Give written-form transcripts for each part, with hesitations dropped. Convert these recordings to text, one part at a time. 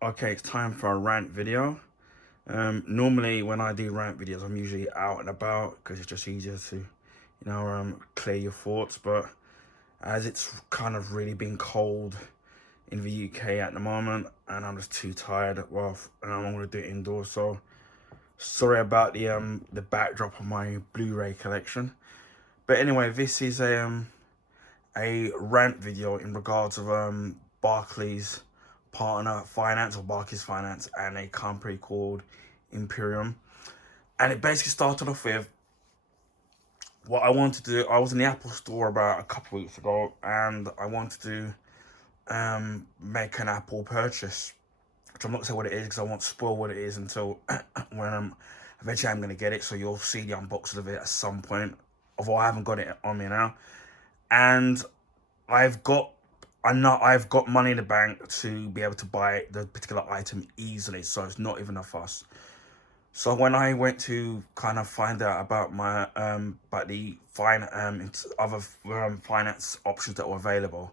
Okay, it's time for a rant video. Normally when I do rant videos, I'm usually out and about because it's just easier to, clear your thoughts. But as it's kind of really been cold in the UK at the moment, and I'm just too tired, and I'm gonna do it indoors. So sorry about the backdrop of my Blu-ray collection. But anyway, this is a rant video in regards of Barclays partner finance or Barclays Finance and a company called Imperium. And it basically started off with what I wanted to do. I was in the Apple store about a couple of weeks ago and I wanted to make an Apple purchase. Which I'm not gonna say what it is because I won't spoil what it is until when eventually I'm gonna get it. So you'll see the unboxing of it at some point. Although I haven't got it on me now. And I've got I've got money in the bank to be able to buy the particular item easily, so it's not even a fuss. So when I went to kind of find out about my about the other finance options that were available,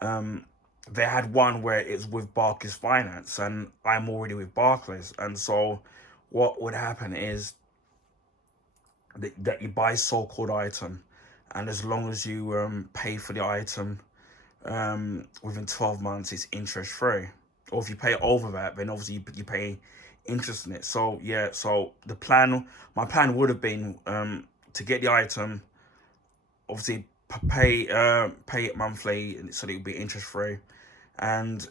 they had one where it's with Barclays Finance, and I'm already with Barclays, and so what would happen is that you buy so-called item, and as long as you pay for the item within 12 months, it's interest free. Or if you pay over that, then obviously you pay interest in it. So yeah, so my plan would have been to get the item, obviously pay it monthly, so that it would be interest free, and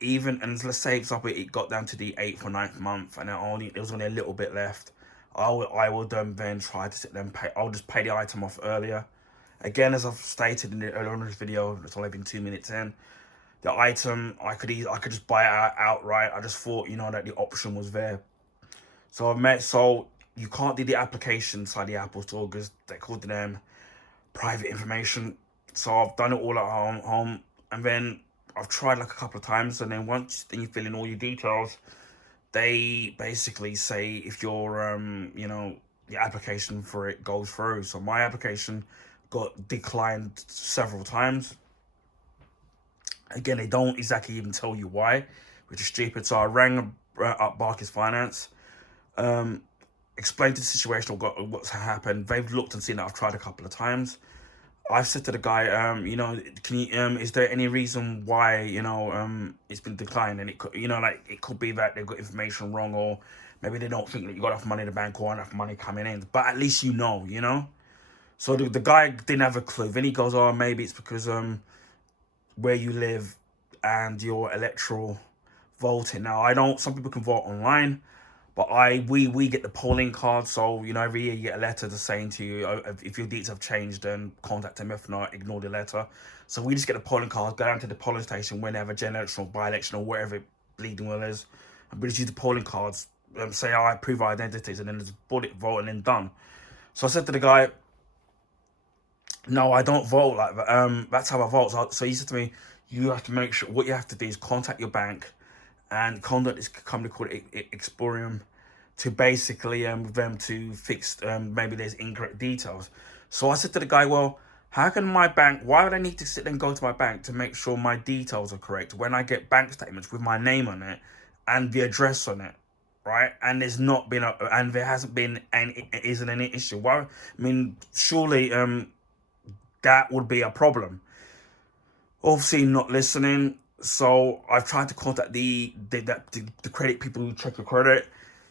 let's say for example it got down to the 8th or 9th month, and there was only a little bit left. I would then try to sit there and pay. I'll just pay the item off earlier. Again, as I've stated in the earlier on this video, it's only been 2 minutes in. The item I could just buy it outright. I just thought that the option was there. So you can't do the application inside the Apple Store because they called them private information. So I've done it all at home, and then I've tried like a couple of times, and then then you fill in all your details, they basically say if your the application for it goes through. So my application got declined several times. Again, they don't exactly even tell you why, which is stupid. So I rang up Barclays Finance, explained the situation of what's happened. They've looked and seen that I've tried a couple of times. I've said to the guy, can you, is there any reason why, it's been declined? And it could, it could be that they've got information wrong, or maybe they don't think that you got enough money in the bank or enough money coming in. But at least So the guy didn't have a clue. Then he goes, oh, maybe it's because where you live and your electoral voting. Now, some people can vote online, but we get the polling card, so every year you get a letter to saying to you, oh, if your details have changed, then contact them. If not, ignore the letter. So we just get the polling cards, go down to the polling station whenever general election or by-election or whatever bleeding well is, and we just use the polling cards, say, oh, I prove our identities, and then just bullet vote and then done. So I said to the guy, no, I don't vote like that. That's how I vote. So he said to me, you have to make sure, what you have to do is contact your bank and contact this company called Experian to basically them to fix maybe there's incorrect details. So I said to the guy, well, how can why would I need to sit there and go to my bank to make sure my details are correct when I get bank statements with my name on it and the address on it, right? And there hasn't been any, isn't any issue. Why? I mean, surely that would be a problem. Obviously not listening. So I've tried to contact the credit people who check your credit.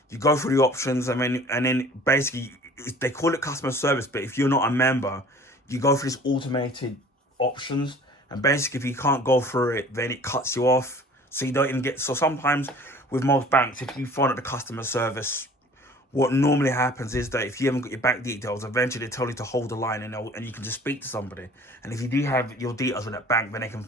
You go through the options, and then basically they call it customer service, but if you're not a member, you go through this automated options, and basically if you can't go through it, then it cuts you off. So you don't even get. So sometimes with most banks, if you phone at the customer service, what normally happens is that if you haven't got your bank details, eventually they tell you to hold the line, and you can just speak to somebody. And if you do have your details with that bank, then they can,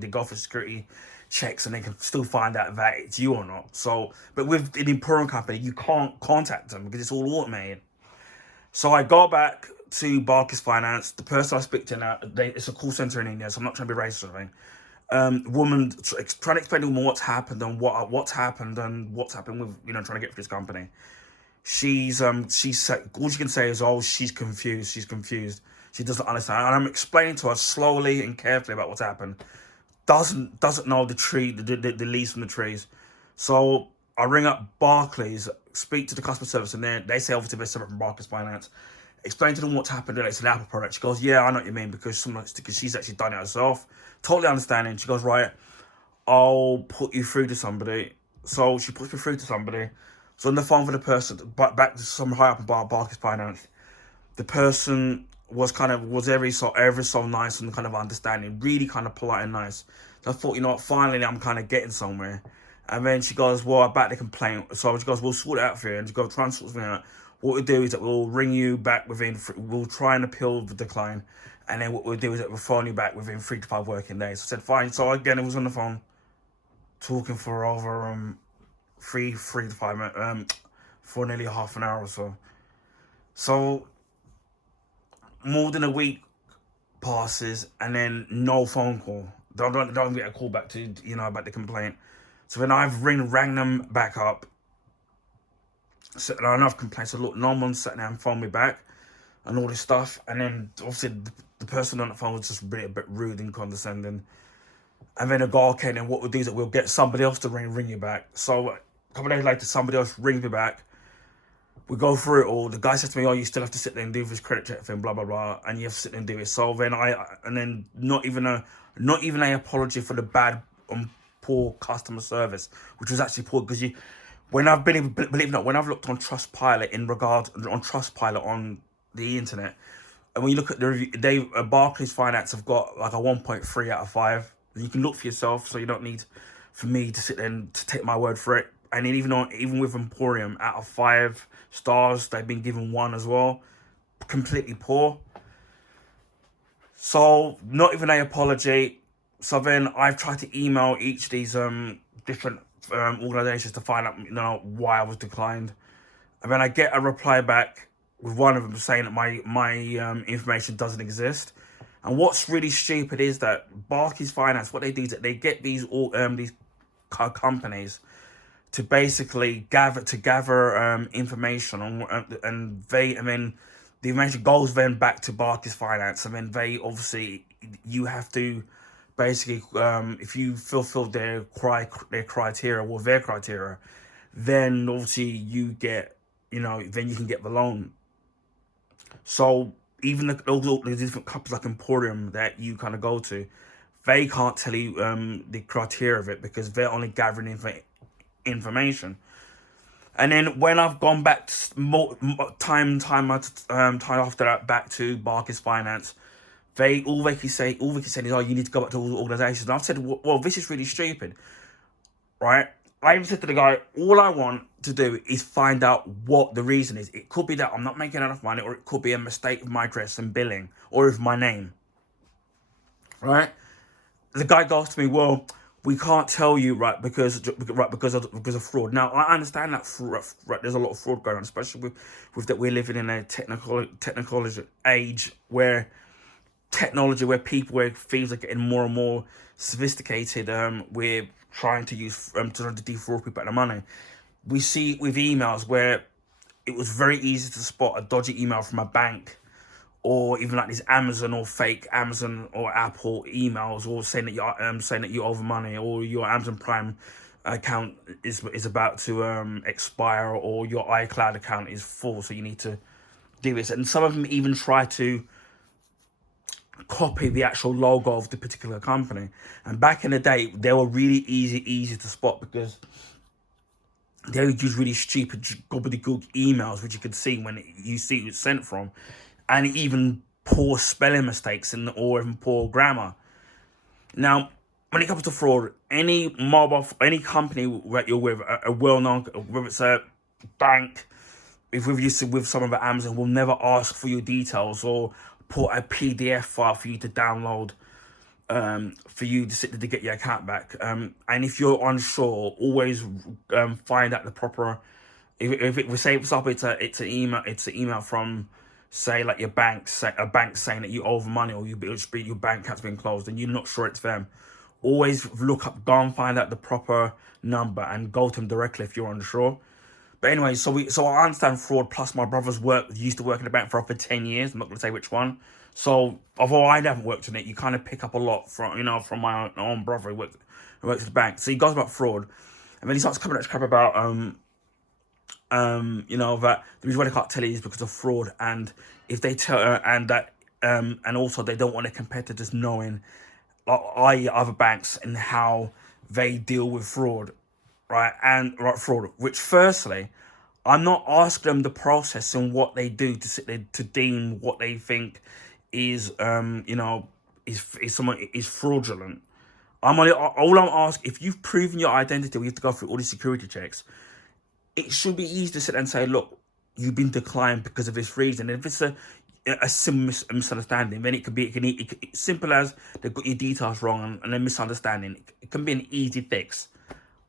they go for security checks and they can still find out that it's you or not. So, but with an Imperial company, you can't contact them because it's all automated. So I go back to Barclays Finance. The person I speak to now, it's a call center in India, so I'm not trying to be racist or anything. Woman trying to explain to them what's happened and what's happened with trying to get for this company. She said all she can say is, oh, she's confused. She doesn't understand, and I'm explaining to her slowly and carefully about what's happened. Doesn't know the leaves from the trees. So I ring up Barclays, speak to the customer service, and then they say obviously they're separate from Barclays Finance. Explain to them what's happened, and it's an Apple product. She goes, yeah, I know what you mean, because she's actually done it herself. Totally understanding. She goes, right, I'll put you through to somebody. So she puts me through to somebody. So on the phone for the person, but back to some high up in Barclays Finance. The person was ever so nice and kind of understanding, really kind of polite and nice. So I thought, you know what, finally I'm kind of getting somewhere. And then she goes, well, about the complaint. So she goes, we'll sort it out for you. And she goes, try and sort something out. What we'll do is that we'll ring you back we'll try and appeal the decline. And then what we'll do is that we'll phone you back within 3 to 5 working days. So I said, fine. So again, it was on the phone talking for over three to 5 minutes, for nearly half an hour or so. So more than a week passes, and then no phone call. Don't get a call back to, about the complaint. So then I've rang them back up. So enough complaints. So look, no one sat down and phoned me back and all this stuff. And then obviously the person on the phone was just really a bit rude and condescending. And then a guy came, and what we'll do is that we'll get somebody else to ring you back. So a couple of days later, somebody else rings me back. We go through it all. The guy says to me, "Oh, you still have to sit there and do this credit check thing, blah blah blah, and you have to sit there and do it." So then not even a apology for the bad poor customer service, which was actually poor, because when I've been, believe it or not, when I've looked on Trustpilot on the internet, and when you look at the review, Barclays Finance have got like a 1.3 out of 5. You can look for yourself, so you don't need for me to sit there and to take my word for it. And then even with Emporium, out of 5 stars, they've been given 1 as well. Completely poor. So not even an apology. So then I've tried to email each of these different organizations to find out why I was declined. And then I get a reply back with one of them saying that my information doesn't exist. And what's really stupid is that Barclays Finance, what they do is that they get these companies to basically gather information on, and then the information goes then back to Barclays Finance, and then you have to basically, if you fulfill their criteria or their criteria, then obviously you get, then you can get the loan. So even all the different companies like Emporium that you kind of go to, they can't tell you the criteria of it, because they're only gathering information. And then when I've gone back time after that back to Barclays Finance, all they can say is, oh, you need to go back to all the organizations. And I've said, well, this is really stupid, right? I even said to the guy, all I want to do is find out what the reason is. It could be that I'm not making enough money, or it could be a mistake with my address and billing, or with my name, right? The guy goes to me, well, we can't tell you, because of fraud. Now I understand that there's a lot of fraud going on, especially with that we're living in a technical age where thieves are getting more and more sophisticated. We're trying to use to defraud people out of money. We see with emails where it was very easy to spot a dodgy email from a bank, or even like these Amazon or fake Amazon or Apple emails, or saying that you owe money, or your Amazon Prime account is about to expire, or your iCloud account is full, so you need to do this. And some of them even try to copy the actual logo of the particular company. And back in the day, they were really easy to spot, because they would use really stupid gobbledygook emails, which you could see when you see who it's sent from, and even poor spelling mistakes or even poor grammar. Now, when it comes to fraud, any company that you're with, a well-known, whether it's a bank, if we've used to with some of the Amazon, will never ask for your details or put a PDF file for you to download, for you to get your account back. And if you're unsure, always find out the proper. If it was, say for example, it's an email from, say, like your bank, a bank saying that you owe money, or your bank account's been closed, and you're not sure it's them. Always go and find out the proper number and go to them directly if you're unsure. But anyway, so I understand fraud. Plus, my brother's used to work in the bank for over 10 years. I'm not going to say which one. So, although I haven't worked in it, you kind of pick up a lot from my own brother who works at the bank. So he goes about fraud. And then he starts coming at crap about you know, that the reason why they can't tell it is because of fraud, and if they tell and that and also they don't want their competitors knowing, i.e. other banks, and how they deal with fraud, right? And right, fraud, which firstly, I'm not asking them the process and what they do to sit there to deem what they think is you know, is someone is fraudulent. I'm only all I'm asking, if you've proven your identity, we have to go through all these security checks. It should be easy to sit and say, look, you've been declined because of this reason. And if it's a simple misunderstanding, then it can simple as they've got your details wrong and a misunderstanding. It can be an easy fix.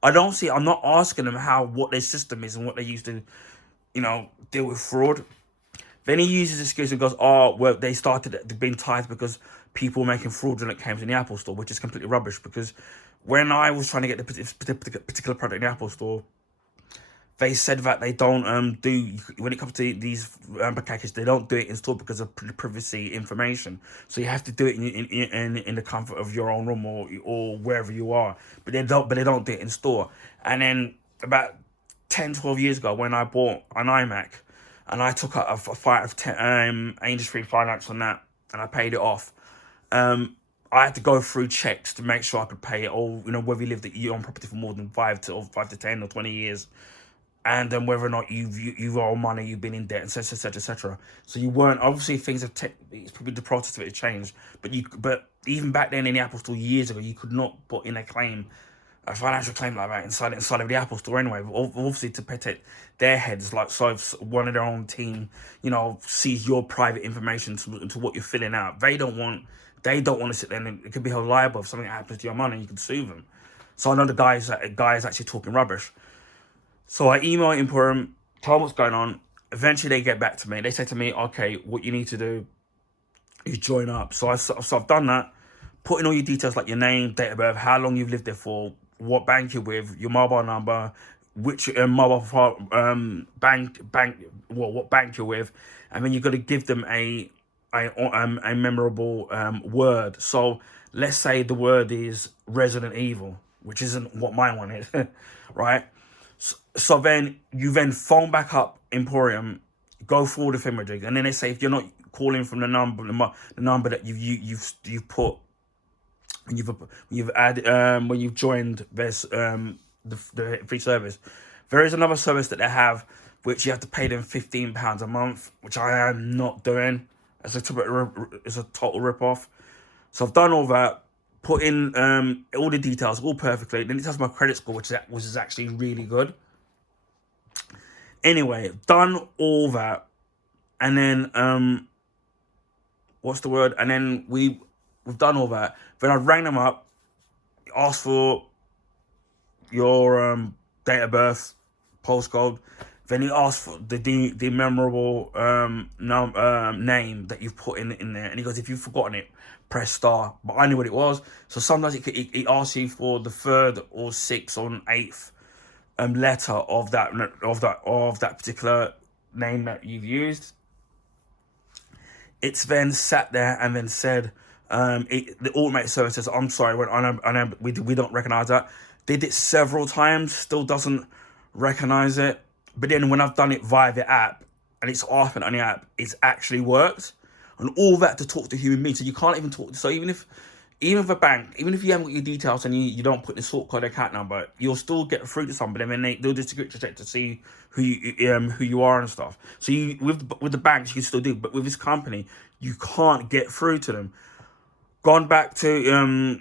I'm not asking them what their system is and what they use to, you know, deal with fraud. Then he uses this excuse and goes, oh, well, they started being tied because people were making fraudulent claims in the Apple Store, which is completely rubbish, because when I was trying to get the particular product in the Apple Store, they said that they don't do, when it comes to these packages, they don't do it in store because of privacy information. So you have to do it in the comfort of your own room or wherever you are. But they don't do it in store. And then about 10-12 years ago, when I bought an iMac, and I took a fight of industry finance on that, and I paid it off. I had to go through checks to make sure I could pay it all. You know, whether you lived at your own property for more than 5 to 10 or 20 years. And then whether or not you've owe money, you've been in debt, and etc, etc. So you weren't, obviously things have it's probably the process of it changed, but even back then in the Apple Store years ago, you could not put in a financial claim like that inside of the Apple Store anyway. But obviously to protect their heads, like, so if one of their own team, you know, sees your private information to what you're filling out, they don't want to sit there, and it could be held liable if something happens to your money, and you can sue them. So I know the guy is actually talking rubbish. So I email Emporium, tell them what's going on. Eventually they get back to me. They say to me, okay, what you need to do is join up. So I've done that, put in all your details, like your name, date of birth, how long you've lived there for, what bank you're with, your mobile number, which what bank you're with, and then you've got to give them a memorable word. So let's say the word is Resident Evil, which isn't what my one is, right? So then you phone back up Emporium, go forward the imagery, and then they say if you're not calling from the number that you've put when you've added when you've joined this the free service, there is another service that they have which you have to pay them £15 a month, which I am not doing. It's a total rip off. So I've done all that, put in all the details, all perfectly. Then it has my credit score, which is actually really good. Anyway, done all that, and then what's the word? And then we've done all that. Then I rang them up, asked for your date of birth, postcode. Then he asked for the memorable name that you've put in there, and he goes, if you've forgotten it, press star. But I knew what it was. So sometimes it asks you for the 3rd or 6th or 8th letter of that particular name that you've used. It's then sat there and then said, the automated service says, I'm sorry, we don't recognize that. Did it several times, still doesn't recognize it. But then when I've done it via the app, and it's often on the app, it's actually worked. And all that to talk to human beings. So you can't even talk. So even if a bank, even if you haven't got your details and you don't put the sort code account number, you'll still get through to somebody, and then they'll do security check to see who you are and stuff. So with the banks you can still do, but with this company you can't get through to them. Gone back to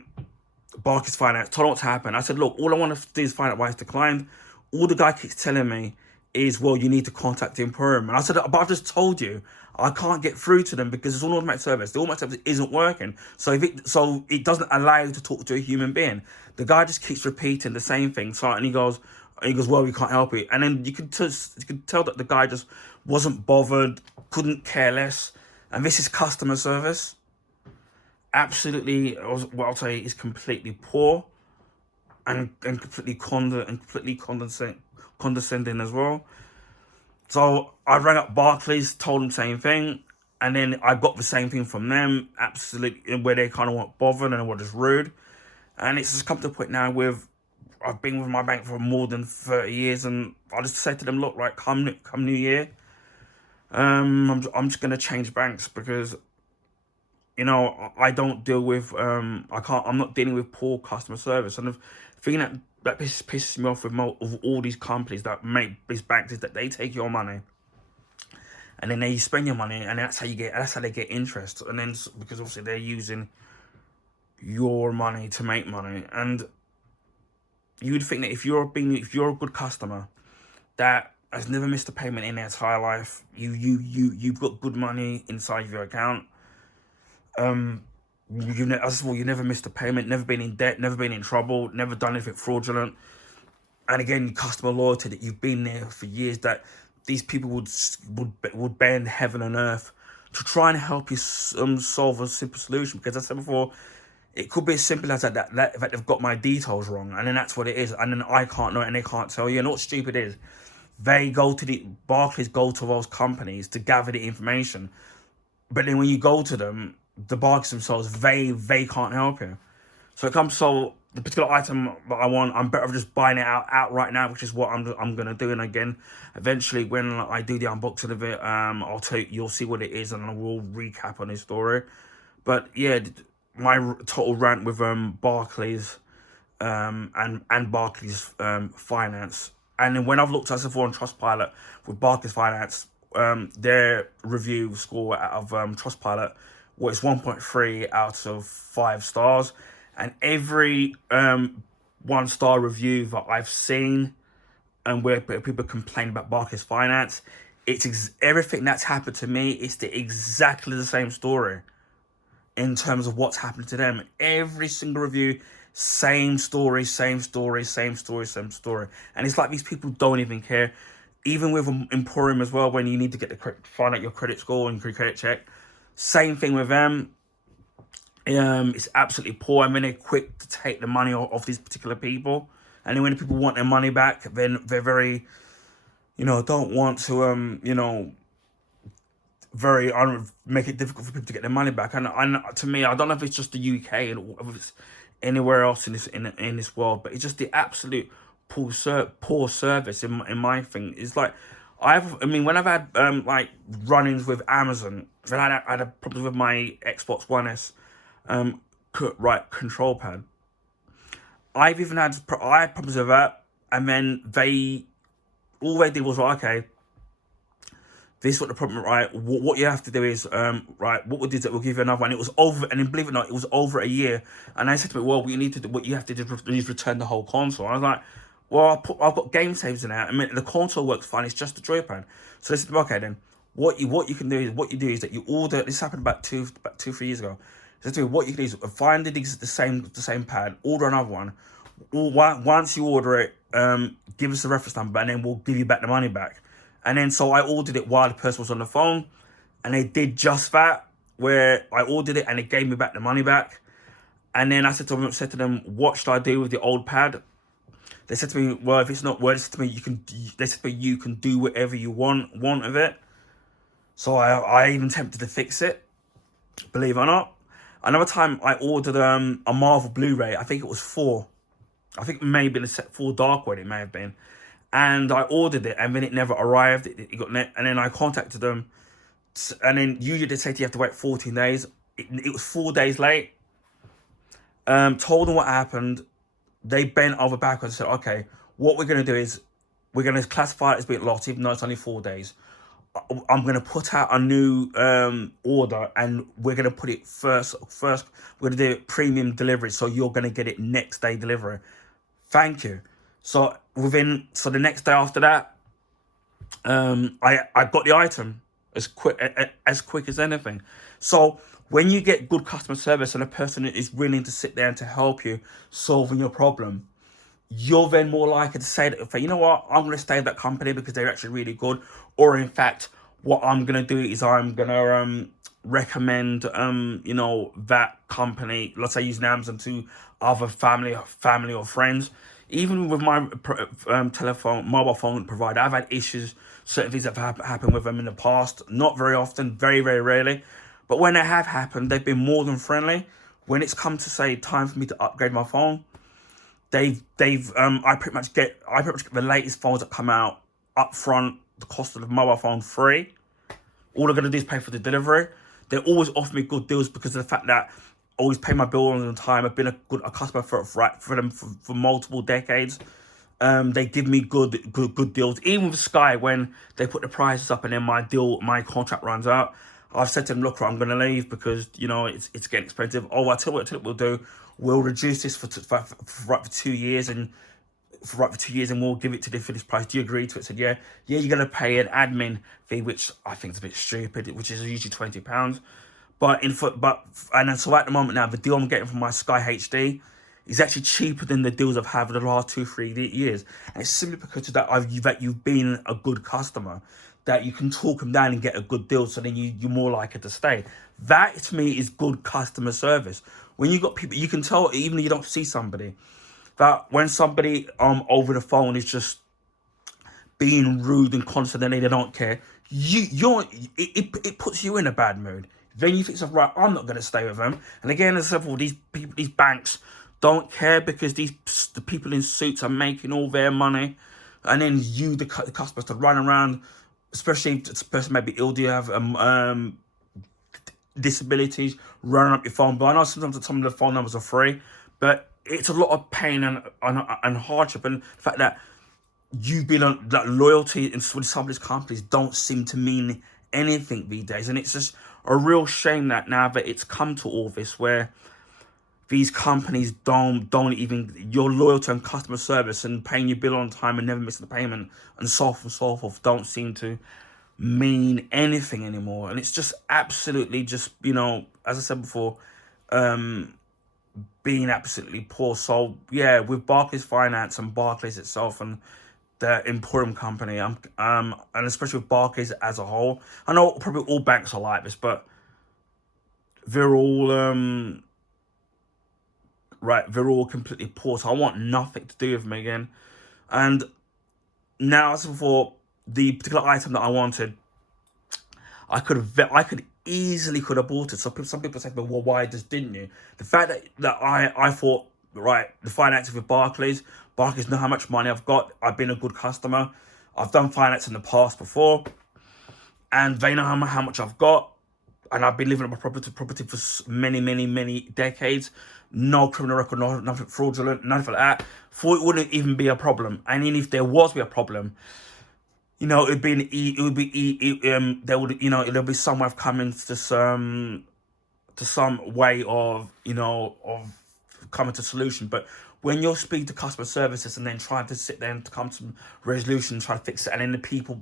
Barclays Finance, told them what to happen. I said, look, all I want to do is find out why it's declined. All the guy keeps telling me is, well, you need to contact the Emporium. And I said, but I've just told you I can't get through to them because it's an automatic service. The automatic service isn't working. So it doesn't allow you to talk to a human being. The guy just keeps repeating the same thing. So and he goes, well, we can't help it. And then you could tell that the guy just wasn't bothered, couldn't care less. And this is customer service. Absolutely, what I'll say is completely poor and completely condescending as well. So I rang up Barclays, told them the same thing, and then I got the same thing from them, absolutely, where they kind of weren't bothered and were just rude. And it's just come to a point now with I've been with my bank for more than 30 years, and I just say to them, look, like come New Year, I'm just gonna change banks because I don't deal with I'm not dealing with poor customer service. And the thing that pisses me off with all these companies that make these banks is that they take your money and then they spend your money, and that's how they get interest. And then because obviously they're using your money to make money. And you would think that if you're a good customer that has never missed a payment in their entire life, you've got good money inside of your account. As well, you never missed a payment, never been in debt, never been in trouble, never done anything fraudulent. And again, customer loyalty, that you've been there for years, that these people would bend heaven and earth to try and help you solve a simple solution. Because as I said before, it could be as simple as that they've got my details wrong, and then that's what it is, and then I can't know it and they can't tell you. And what's stupid is Barclays go to those companies to gather the information, but then when you go to them, the Barclays themselves, they can't help you. So the particular item that I want, I'm better off just buying it out right now, which is what I'm gonna do. And again, eventually when I do the unboxing of it, you'll see what it is, and I will recap on this story. But yeah, my total rant with Barclays and Barclays Finance. And then when I've looked at before on Trustpilot with Barclays Finance, their review score out of Trustpilot was 1.3 out of 5 stars. And every 1-star review that I've seen, and where people complain about Barclays Finance, it's everything that's happened to me. It's exactly the same story in terms of what's happened to them. Every single review, same story. And it's like these people don't even care. Even with Emporium as well, when you need to find out your credit score and your credit check, same thing with them. It's absolutely poor. I mean, they're quick to take the money off these particular people, and then when people want their money back, then they're very, don't want to, make it difficult for people to get their money back. And to me, I don't know if it's just the UK and if it's anywhere else in this world, but it's just the absolute poor service in my thing. It's like when I've had like run-ins with Amazon, then I had problems with my Xbox One S control pad. I had problems with that, and then all they did was, okay, this is what the problem, right? What you have to do is, right, what we'll do is that we'll give you another one. It was over, and then believe it or not, it was over a year. And I said to me, well, what you have to do is return the whole console. I was like, well, I've got game saves in there. I mean, the console works fine. It's just the joypad. So they said, okay, then what you can do is that you order. This happened about 2-3 years ago. So what you can do is find the same pad, order another one. Once you order it, give us the reference number, and then we'll give you back the money back. And then so I ordered it while the person was on the phone, and they did just that, where I ordered it and they gave me back the money back. And then I said to them, what should I do with the old pad? They said to me, well, if it's not worth it to me, you can do whatever you want of it. So I even attempted to fix it, believe it or not. Another time I ordered a Marvel Blu-ray. I think it was 4. I think maybe the set 4 Dark One, it may have been. And I ordered it, and then it never arrived. It got and then I contacted them, and then usually they say you have to wait 14 days. It was 4 days late. Told them what happened. They bent over backwards and said, okay, what we're going to do is we're going to classify it as being lost, even though it's only 4 days. I'm going to put out a new order, and we're going to put it first. We're going to do it premium delivery, so you're going to get it next day delivery. Thank you. So the next day after that, I got the item as quick as anything. So when you get good customer service and a person is willing to sit there and to help you solving your problem, you're then more likely to say that, you know what, I'm going to stay with that company because they're actually really good. Or in fact, what I'm going to do is I'm going to recommend, that company, let's say using Amazon, to other family or friends. Even with my mobile phone provider, I've had issues, certain things that have happened with them in the past. Not very often, very, very rarely. But when they have happened, they've been more than friendly. When it's come to say time for me to upgrade my phone, I pretty much get the latest phones that come out up front. The cost of the mobile phone free. All they're gonna do is pay for the delivery. They always offer me good deals because of the fact that I always pay my bill on time. I've been a customer for them for multiple decades. They give me good deals. Even with Sky, when they put the prices up and then my contract runs out, I've said to them, look, I'm going to leave because it's getting expensive. Oh, I tell you what we'll do. We'll reduce this for 2 years and for 2 years, and we'll give it to them for this price. Do you agree to it? I said, yeah. You're going to pay an admin fee, which I think is a bit stupid, which is usually £20. So at the moment now, the deal I'm getting from my Sky HD is actually cheaper than the deals I've had for the last 2-3 years. And it's simply because of that you've been a good customer, that you can talk them down and get a good deal, so then you're more likely to stay. That to me is good customer service. When you got people, you can tell even if you don't see somebody, that when somebody over the phone is just being rude and constant and they don't care, it puts you in a bad mood. Then you think, so, right, I'm not going to stay with them. And again, as I said, these people, these banks don't care because the people in suits are making all their money, and then the customers, to run around, especially if this person may be ill, do you have disabilities, running up your phone. But I know sometimes some of the phone numbers are free, but it's a lot of pain and hardship, and the fact that you've been on that loyalty with some of these companies don't seem to mean anything these days. And it's just a real shame that now that it's come to all this, where these companies don't even, your loyalty and customer service and paying your bill on time and never missing the payment and so forth don't seem to mean anything anymore. And it's just absolutely just, as I said before, being absolutely poor. So yeah, with Barclays Finance and Barclays itself and the Emporium company, and especially with Barclays as a whole, I know probably all banks are like this, but they're all they're all completely poor. So I want nothing to do with them again. And now, as for the particular item that I wanted, I could easily have bought it. So some people say, well, why just didn't you? The fact that I thought, right, the finances with Barclays know how much money I've got. I've been a good customer. I've done finance in the past before, and they know how much I've got. And I've been living on my property for many decades. No criminal record, nothing fraudulent, nothing like that. Thought it wouldn't even be a problem. And even if there was a problem, there'll be some way of coming to some way of coming to solution. But when you're speaking to customer services and then trying to sit there and to come to resolution, try to fix it, and then the people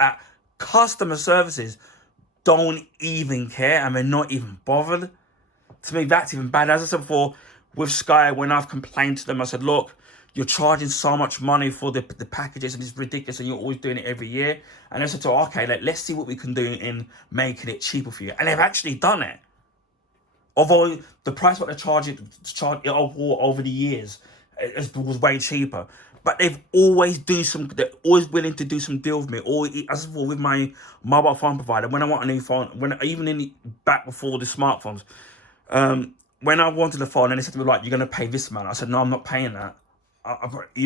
at customer services don't even care and they're not even bothered, to me that's even bad. As I said before, with Sky, when I've complained to them, I said, look, you're charging so much money for the packages and it's ridiculous, and you're always doing it every year. And I said, okay, let's see what we can do in making it cheaper for you. And they've actually done it. Although the price what they're charging over the years was way cheaper, but they're always willing to do some deal with me. Or as for with my mobile phone provider, when I want a new phone, back before the smartphones, when I wanted a phone and they said to me, like, you're gonna pay this amount, I said, no, I'm not paying that.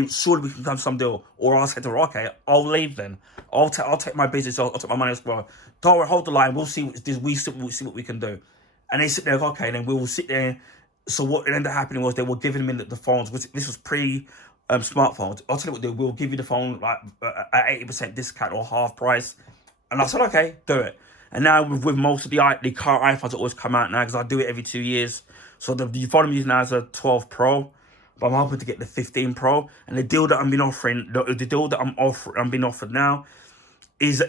Surely we can come to some deal. Or I said to her, okay, I'll leave then. I'll take my business. I'll take my money as well. Don't worry, hold the line. We'll see what we can do. And they sit there, okay, then we will sit there. So what ended up happening was they were giving me the phones. This was pre smartphones. I'll tell you what they'll do. We'll give you the phone like at 80% discount or half price. And I said, okay, do it. And now with most of the current iPhones that always come out now, because I do it every 2 years. So the phone I'm using now is a 12 Pro. But I'm hoping to get the 15 Pro. And the deal that I'm being offering, the deal that I'm being offered now is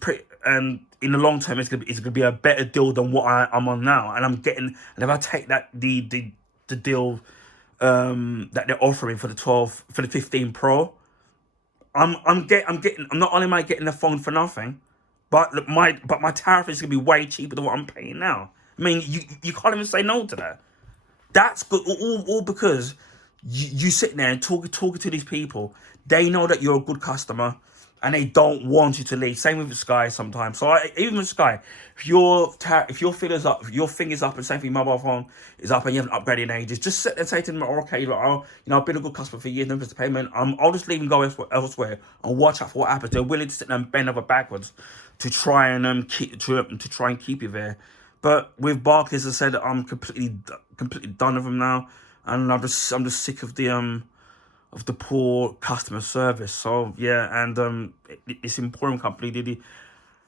pretty, and in the long term, it's gonna be a better deal than what I'm on now. And I'm getting, and if I take that the deal that they're offering for the 15 Pro, I'm not only am I getting the phone for nothing, but my tariff is gonna be way cheaper than what I'm paying now. I mean, you can't even say no to that. That's good, all because you sitting there and talking to these people. They know that you're a good customer, and they don't want you to leave. Same with Sky sometimes. So even with Sky, if your fingers up, if your fingers up, and same for your mobile phone is up, and you haven't upgraded in ages, just sit there and say to them, oh, okay, like, oh, I've been a good customer for years, never missed a payment. I'll just leave and go elsewhere and watch out for what happens. They're willing to sit there and bend over backwards to try and keep you there. But with Barclays, as I said, I'm completely done with them now, and I'm just sick of the poor customer service. So yeah, and this Emporium company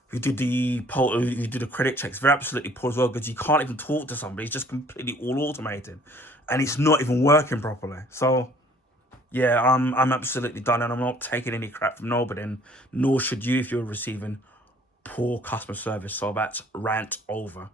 who did the credit checks, they're absolutely poor as well, because you can't even talk to somebody. It's just completely all automated, and it's not even working properly. So yeah, I'm absolutely done, and I'm not taking any crap from nobody, and nor should you if you're receiving poor customer service. So that's rant over.